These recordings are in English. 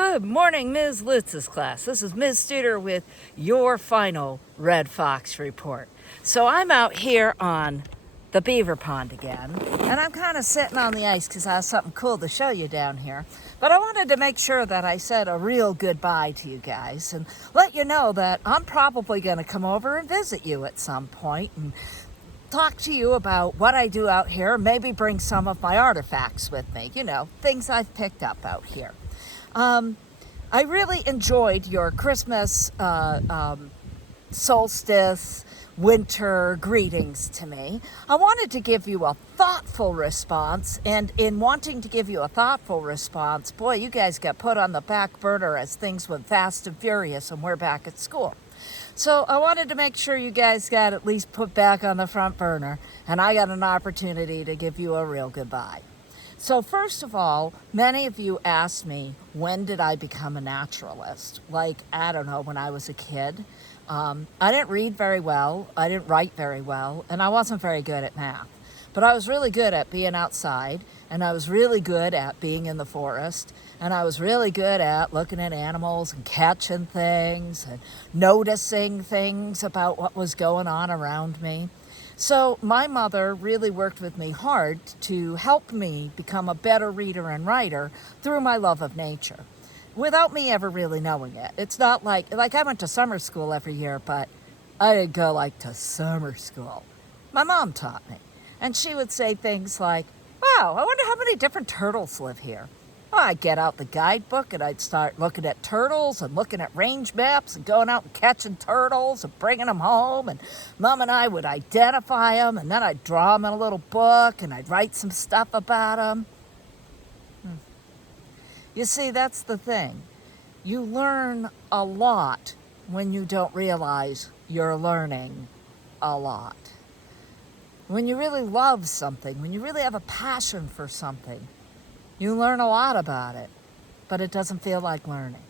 Good morning, Ms. Lutz's class. This is Ms. Studer with your final Red Fox report. So I'm out here on the beaver pond again, and I'm kind of sitting on the ice because I have something cool to show you down here. But I wanted to make sure that I said a real goodbye to you guys and let you know that I'm probably going to come over and visit you at some point and talk to you about what I do out here, maybe bring some of my artifacts with me, things I've picked up out here. I really enjoyed your Christmas, solstice, winter greetings to me. I wanted to give you a thoughtful response, and in wanting to give you a thoughtful response, boy, you guys got put on the back burner as things went fast and furious and we're back at school. So I wanted to make sure you guys got at least put back on the front burner, and I got an opportunity to give you a real goodbye. So first of all, many of you asked me, when did I become a naturalist? Like, I don't know, when I was a kid. I didn't read very well, I didn't write very well, and I wasn't very good at math. But I was really good at being outside, and I was really good at being in the forest, and I was really good at looking at animals and catching things and noticing things about what was going on around me. So my mother really worked with me hard to help me become a better reader and writer through my love of nature, without me ever really knowing it. It's not like I went to summer school every year, but I didn't go to summer school. My mom taught me, and she would say things like, wow, I wonder how many different turtles live here. Well, I'd get out the guidebook and I'd start looking at turtles and looking at range maps and going out and catching turtles and bringing them home. And Mom and I would identify them, and then I'd draw them in a little book and I'd write some stuff about them. You see, that's the thing. You learn a lot when you don't realize you're learning a lot. When you really love something, when you really have a passion for something, you learn a lot about it, but it doesn't feel like learning.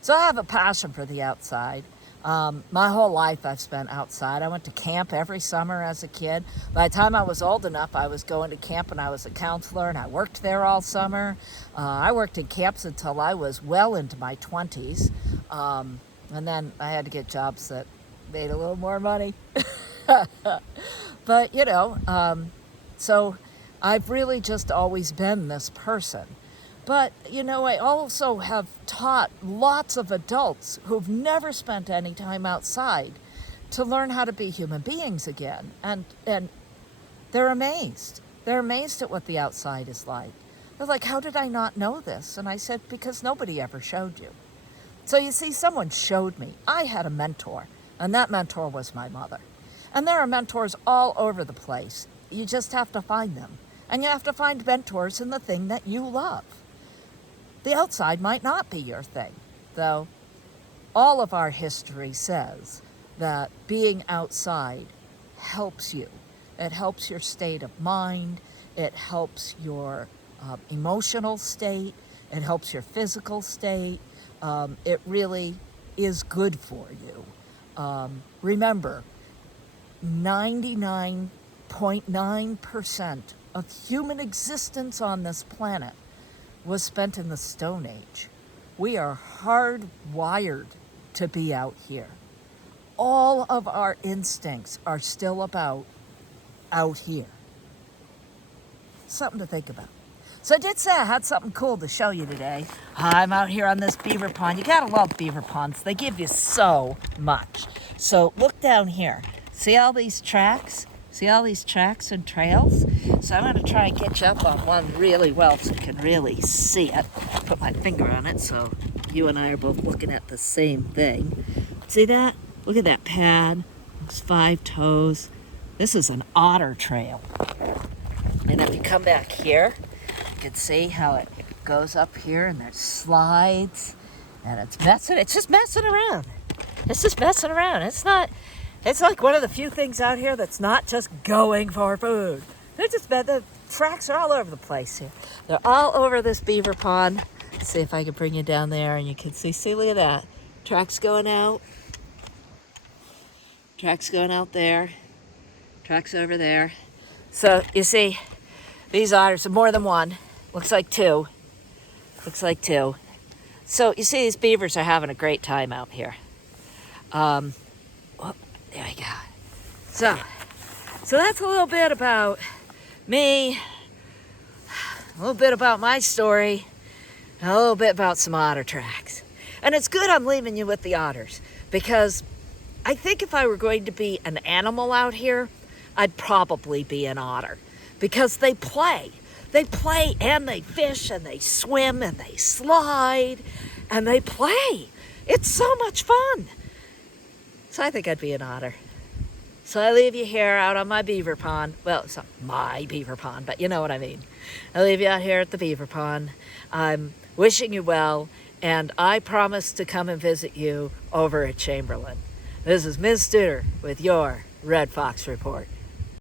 So I have a passion for the outside. My whole life I've spent outside. I went to camp every summer as a kid. By the time I was old enough, I was going to camp and I was a counselor, and I worked there all summer. I worked in camps until I was well into my 20s. And then I had to get jobs that made a little more money. But, so I've really just always been this person. But, I also have taught lots of adults who've never spent any time outside to learn how to be human beings again. And they're amazed. They're amazed at what the outside is like. They're like, how did I not know this? And I said, because nobody ever showed you. So you see, someone showed me. I had a mentor, and that mentor was my mother. And there are mentors all over the place. You just have to find them. And you have to find mentors in the thing that you love. The outside might not be your thing, though all of our history says that being outside helps you. It helps your state of mind. It helps your emotional state. It helps your physical state. It really is good for you. Remember, 99.9% of human existence on this planet was spent in the Stone Age. We are hardwired to be out here. All of our instincts are still about out here. Something to think about. So I did say I had something cool to show you today. I'm out here on this beaver pond. You gotta love beaver ponds. They give you so much. So look down here. See all these tracks? See all these tracks and trails? So I'm going to try and get you up on one really well so you can really see it. Put my finger on it so you and I are both looking at the same thing. See that? Look at that pad. It's 5 toes. This is an otter trail. And if you come back here, you can see how it goes up here and there's slides. And it's just messing around. It's just messing around. It's like one of the few things out here that's not just going for food. The tracks are all over the place here. They're all over this beaver pond. Let's see if I can bring you down there and you can see, look at that. Tracks going out. Tracks going out there. Tracks over there. So you see, these otters are more than one. Looks like two. So you see, these beavers are having a great time out here. Oh, there we go. So that's a little bit about me, a little bit about my story, and a little bit about some otter tracks. And it's good I'm leaving you with the otters, because I think if I were going to be an animal out here, I'd probably be an otter, because they play. They play and they fish and they swim and they slide and they play. It's so much fun. So I think I'd be an otter. So I leave you here out on my beaver pond. Well, it's not my beaver pond, but you know what I mean. I leave you out here at the beaver pond. I'm wishing you well, and I promise to come and visit you over at Chamberlain. This is Ms. Studer with your Red Fox Report.